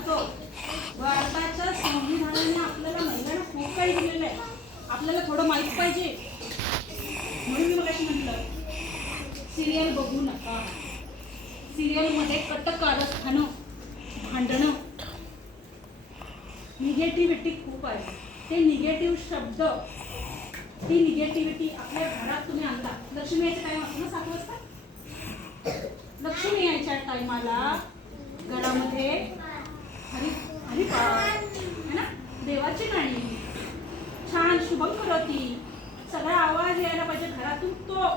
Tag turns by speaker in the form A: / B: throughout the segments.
A: राहतो भारताच्या संविधानाने आपल्याला महिलांना खूप काही दिलेलं आहे. आपल्याला थोडं माहीत पाहिजे. म्हणून मी मगाशी म्हटलं सिरियल बघू नका. सिरियलमध्ये कट कारस्थानं भांडणं निगेटिव्हिटी खूप आहे. ते निगेटिव्ह शब्द ती निगेटिव्हिटी आपल्या घरात तुम्ही आणला लक्ष्मी यायच्या टाइम असतो ना सात वाजता? लक्ष्मी यायच्या टायमाला घरामध्ये हरी अरे है ना? देवाची गाणी. छान शुभम करती. सगळा आवाज यायला पाहिजे घरातून तो.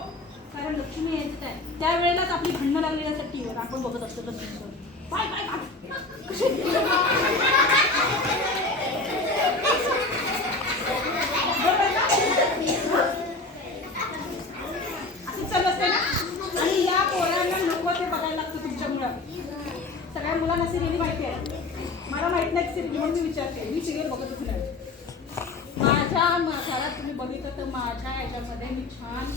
A: कारण लक्ष्मी यायचं आहे त्यावेळेलाच आपली भांडणं लागलेली असतात टीव्हीवर आपण बघत असतो तर पाय पाय पाय कशी असं चालू असते ना आणि या पोरांना नको ते बघायला लागतं तुमच्यामुळं सगळ्या मुलांना सिरियली माहिती आहे मला माहीत नाही सिरियल म्हणून मी विचारते मी सिरियल बघतच नाही माझ्या म- घरात तुम्ही बघितलं तर माझ्या ह्याच्यामध्ये मी छान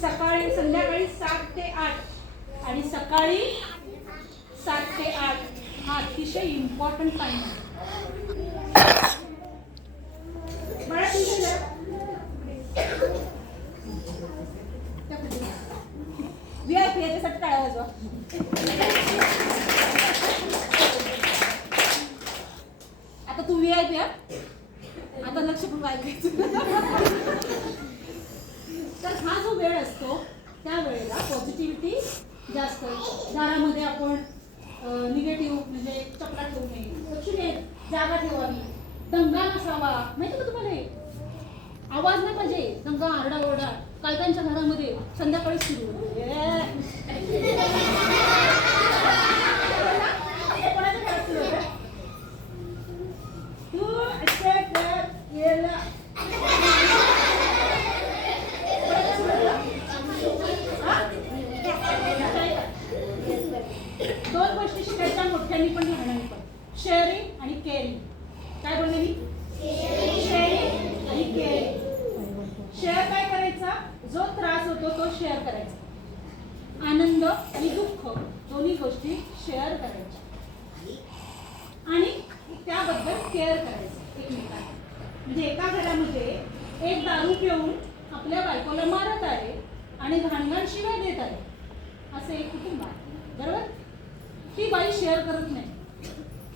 A: सकाळी संध्याकाळी सात ते आठ आणि सकाळी सात ते आठ हा अतिशय इम्पॉर्टंट टाइम आहे. याच्यासाठी आता तू व्ही आय पी आता लक्ष पण ऐकायचं तर हा जो वेळ असतो त्या वेळेला पॉझिटिव्हिटी जास्त दारामध्ये आपण निगेटिव्ह म्हणजे चपला ठेवू नये. लक्ष्मी जागा ठेवावी. दंगा नसावा. माहिती का तुम्हाला आवाज नाही पाहिजे. दंगा आरडा ओरडा कायकांच्या घरामध्ये संध्याकाळी सुरू कोणाच्या घरात सुरू होतं? तू असं कर, केलं. कोणाच्या सुरू होतं? हा? दोन गोष्टी शिकायच्या मोठ्यांनी पण लहानांनी पण शेअरिंग आणि केअरिंग काय बोलले मी शेअरिंग आणि केअरिंग शेअर काय करायचा जो त्रास होतो तो शेअर करायचा. आनंद आणि दुःख दोन्ही गोष्टी शेअर करायच्या. आणि त्याबद्दल केअर करायचं एकमेकांना. म्हणजे एका घरामध्ये एक दारू पिऊन आपल्या बायकोला मारत आहे आणि घाणघाण शिवाय देत आहे असं एक कुटुंब आहे. बरोबर? ती बाई शेअर करत नाही.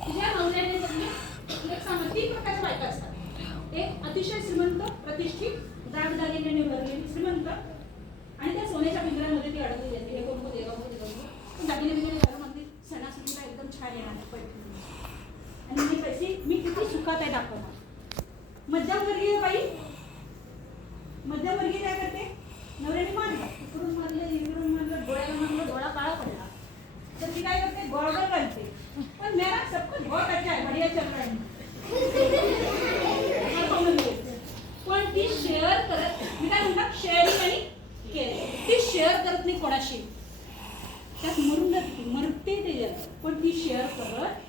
A: तिच्या नवऱ्याने सांग एक सांगा तीन प्रकारच्या बायका असतात. एक अतिशय श्रीमंत प्रतिष्ठित दागदागिने भरलेली श्रीमंत आणि त्या सोन्याच्या पिंजऱ्यामध्ये ती अडकली जाते हे कोण देवा पण दागिने बिगिने घरामध्ये सणासुदीला एकदम छान येणार पैठणी. आणि मी पैसे मी किती सुखात आहे दाखवणार मध्यमवर्गीय बाई. मध्यमवर्गीय काय करते? नवऱ्याने मारलं इकडून मारलं इकडून मारलं डोळ्याला मारलं डोळा काळा पडला. तर ती काय करते? गॉगल घालते पण मेरा सब कुछ बहुत अच्छा है बढ़िया चल रहा है पण ती शेअर करत मी काय म्हणतात शेअरिंग आणि केअरिंग ती शेअर करत नाही कोणाशी. त्यात मरून जाते मरते त्याच्यात पण ती शेअर करत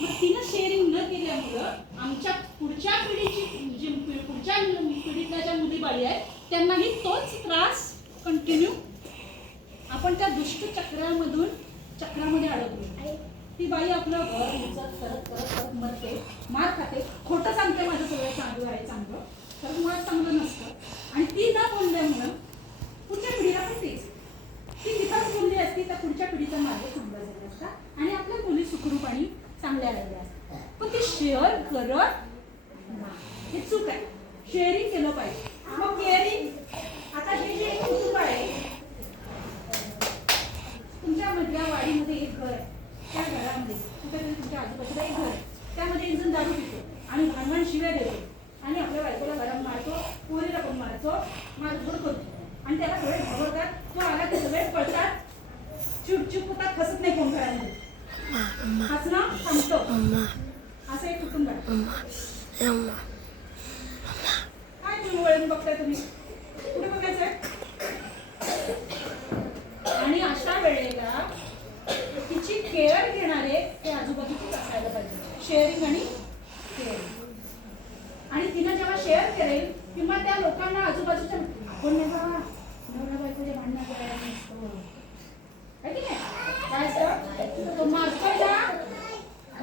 A: मग तिनं शेअरिंग न केल्यामुळं आमच्या पुढच्या पिढीची जी पुढच्या पिढीतल्या ज्या मुली बाळी आहेत त्यांनाही तोच त्रास कंटिन्यू आपण त्या दुष्ट चक्रामधून चक्रामध्ये अडकलो. ती बाई आपलं घर इज्जत करत करत करत मरते. मार खाते. खोटं सांगते माझं सगळं चांगलं आहे चांगलं. तर मुळात चांगलं नसतं. आणि ती न बोलल्यामुळं पुढच्या पिढीला पण तेच. ती तिथंच बोलली असती तर पुढच्या पिढीचा मार्ग चांगला झाला असता. आणि आपल्या मुली सुखरूप आणि चांगल्या राहिल्या असतात पण ते शेअर करत हे चूक आहे. शेअरिंग केलं पाहिजे. मग केअरिंग आता हे जे एक कुटुंब आहे तुमच्या मधल्या वाडीमध्ये एक घर आहे. त्या घरामध्ये कुठेतरी तुमच्या आजूबाजूला एक घर आहे. त्यामध्ये एक जण दारू पितो आणि भांडवण शिव्या देतो. आणि आपल्या बायकोला घरात मारतो पोरीला पण मारतो मारझोड करतो. आणि त्याला सगळे घाबरतात. तो आला ते सगळे पळतात. चुपचुप होतात हसत नाही कोण घरामध्ये हसणं थांबतो. असं एक कुटुंब आहे. काय तुम्ही वळून बघताय तुम्ही? कुठे बघायचंय आणि अशा वेळेला तिची केअर घेणारे ते आजूबाजूचेच असायला पाहिजे. शेअरिंग आणि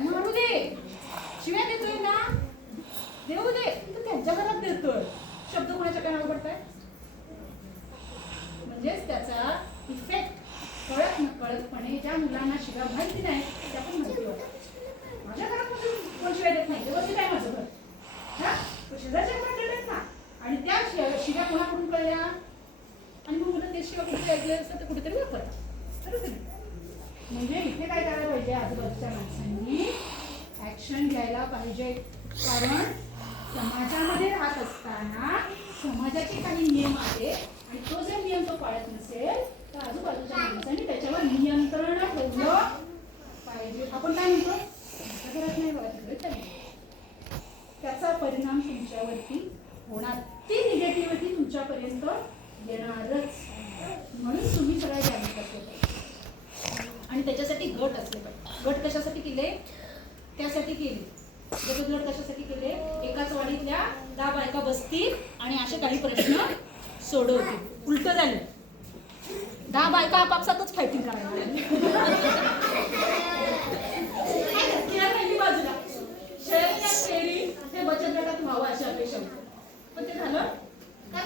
A: मारू दे शिव्या देतोय ना देऊ दे तू त्यांच्या घरात देतोय शब्द कोणाच्या कानावर पडताय म्हणजेच त्याचा इफेक्ट कळत न कळतपणे ज्या मुलांना शिव्या माहिती नाही त्या पण माझ्या घरात कोण देत नाही व्यवस्थित आहे माझं घर हा शेजारच्या घरात ना आणि त्या शिव्या कोणाकडून कळल्या? कुठे ऐकलेलं असतं म्हणजे इथे काय करायला पाहिजे आजूबाजूच्या माणसांनी? ॲक्शन घ्यायला पाहिजे. कारण समाजामध्ये राहत असताना समाजाचे काही नियम आहेत कशासाठी केले? त्यासाठी केले. गट कशासाठी केले? एकाच वाडीतल्या दहा बायका बसतील आणि असे काही प्रश्न सोडवतील. उलट झालं. दहा बायका आपापसातच फायटिंग करायला बाजूला. शहराच्या फेरी ते बचत गटात व्हावं अशी अपेक्षा पण ते झालं. काय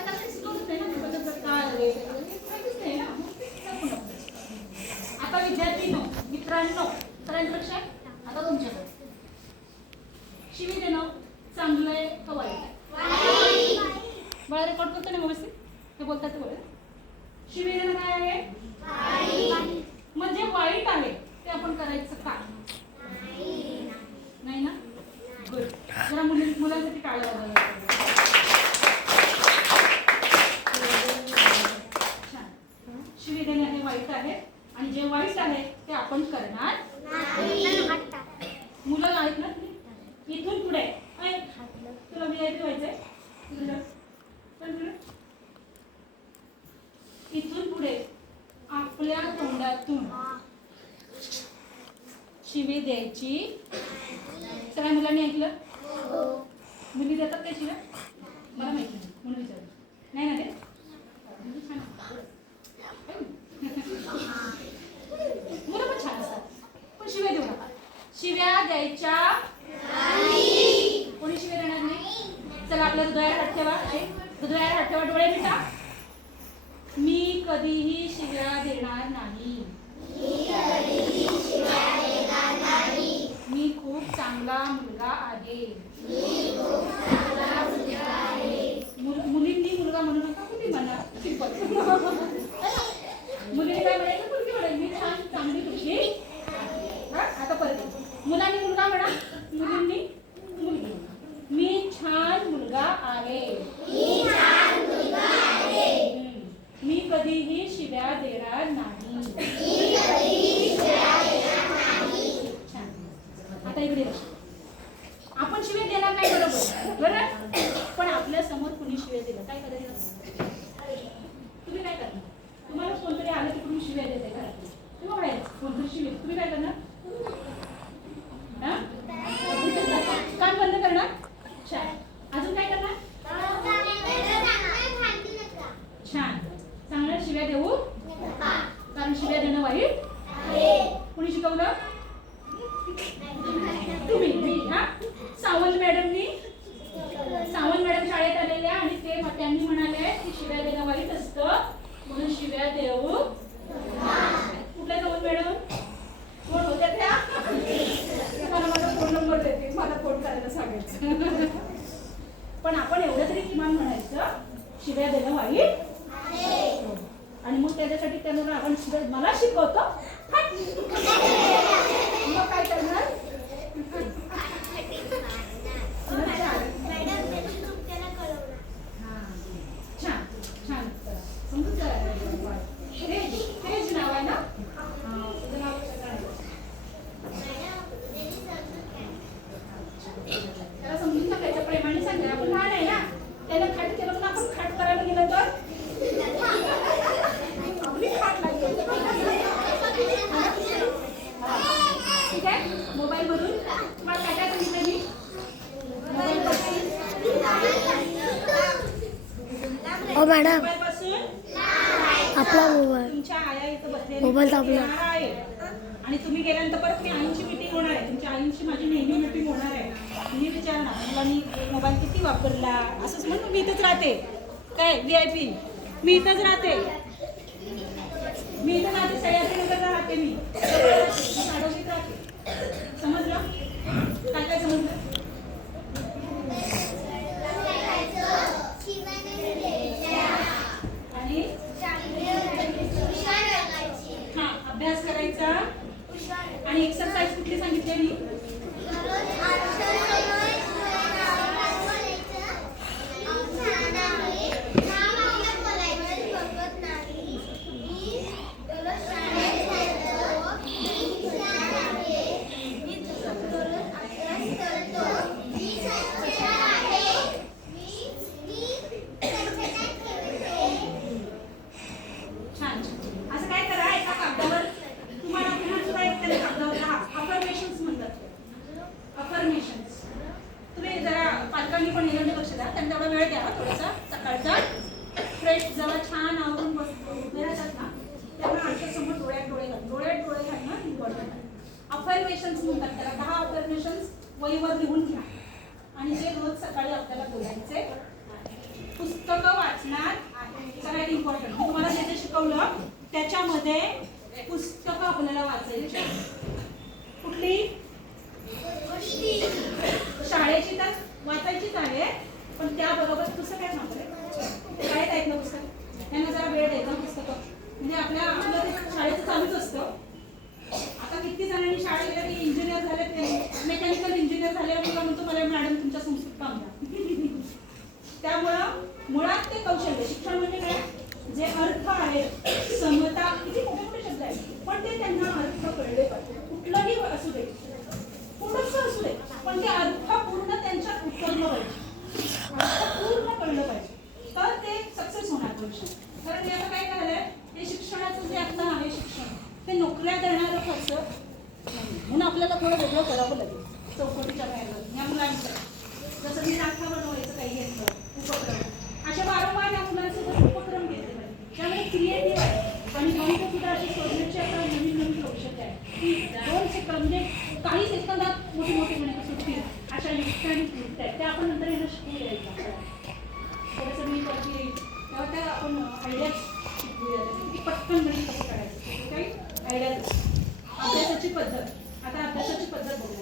A: आहे माहितीच नाही ना मग ते संपून टाकलं. आता विद्यार्थी मित्रांनो सगळ्यांचं लक्ष आहे आता तुमच्याकडे शिवी देणं चांगलं आहे का वाईट आहे मला रेकॉर्ड करतो ना व्यवस्थित हे बोलतात ते बोला शिवी देणं काय आहे म्हणजे वाईट आहे ते आपण करायचं का नाही ना गुड जरा मुली मुलांसाठी टाळ्या वाजवायला. शिवी देणे हे वाईट आहे आणि जे वाईट आहे ते आपण करणार मुलं आहेत ना? इथून पुढे. ऐ, तुला व्ही आय पी व्हायचंय इथून पुढे. आपल्या तोंडातून. शिवी द्यायची. सगळ्या मुलांनी ऐकलं? मुली देतात काय शिव्या? मला माहिती नाही. म्हणून विचारलं नाही ना ते? मुलं पण छान असतात. पण शिव्या देऊ नका. शिव्या द्यायच्या कोणी शिव्या देणार नाही? चला आपल्या हृदयावर हात ठेवा. आई, हात ठेवा डोळे मिटा. मी कधीही शिव्या देणार नाही. मी खूप चांगला मुलगा आहे. मुलींनी मुलगा म्हणू नका मुली म्हणा. मुलीने काय म्हणायचं? मुलगी म्हणायची. मी छान चांगली मुलगी. आता परत मुलांनी मुलगा म्हणा. मुलींनी मुलगी म्हणा. मी छान मुलगा आहे हम्म. मी कधीही शिव्या देणार नाही छान आता इकडे बघ. आपण शिव्या देणार नाही बरोबर बरं पण आपल्यासमोर कुणी शिव्या दिलं काय करायचं तुम्ही काय करणार तुम्हाला कोणतरी आलं की तुम्ही शिव्या देते घरात किंवा बाहेर कोणतरी शिव्या तुम्ही काय करणार हा? कान बंद करणार छान अजून काय करणार छान चांगल्या शिव्या देऊ कारण शिव्या देणं वाईट कुणी शिकवलं तुम्ही मी, हा सावंत मॅडमनी सावंत मॅडम शाळेत आलेल्या आणि ते त्यांनी म्हणाले की शिव्या देणं वाईट असतं. म्हणून शिव्या देऊ. कुठल्या सावंत मॅडम? कोण होत्या त्या? मला माझा फोन नंबर देते. मला फोन करायला सांगायचं. पण आपण एवढं तरी किमान म्हणायचं शिव्या देणं वाईट आणि मग त्याच्यासाठी त्यांना आपण शिव्या मला शिकवतो. मग काय करणार हा. छान छान समजून जा. तेज तेज नाव आहे ना हा, तुझं नाव कसं काय? त्याला समजून सांगायचं प्रेमाने सांगा आपण लहान आहे ना त्याला खाट केलं तर आपण खाट करायला गेलं तर आपली खाट लागते ठीक आहे मोबाईल मधून तुम्हाला काय काय सांगितलं मी मोबाईल पासून
B: हो मॅडम. आपला मोबाईल. मोबाईल
A: आहे. आणि तुम्ही गेल्यानंतर परत मी आईंची मीटिंग होणार आहे. तुमच्या आईंची माझी नेहमी मीटिंग होणार आहे. तुम्ही विचारणार मला मी मोबाईल किती वापरला? असंच म्हणून मी इथंच राहते. काय? व्ही आय पी मी इथंच राहते. मी इथं राहते सह्याद्रीनगरला राहते मी. अभ्यास करायचा. आणि एक्सरसाइज कुठली सांगितलेली अफर्मेशन्स म्हणतात त्याला. दहा अफर्मेशन्स वहीवर लिहून घ्या. आणि जे रोज सकाळी आपल्याला बोलायचे पुस्तकं वाचणार सगळ्यात इम्पॉर्टंट तुम्हाला जे जे शिकवलं त्याच्यामध्ये पुस्तकं आपल्याला वाचायची कुठली? शाळेची तर वाचायचीच आहे पण त्याबरोबर पुस्तक क्रिएटिव्ह आहे आणि गणित सुद्धा अशी सोडण्याची आता नवीन नवीन कौशल्य आहे? की दोन सेकंद म्हणजे काही सेकंदात मोठे मोठे गणित सुटतील अशा युक्त्या आणि आहेत त्या आपण नंतर यांना शिकूया थोडंसं मी करते तेव्हा त्या आपण आयडियाज शिकूया की पटकन गणित कसं काढायचं काही आयडियाज अभ्यासाची पद्धत. आता अभ्यासाची पद्धत बघू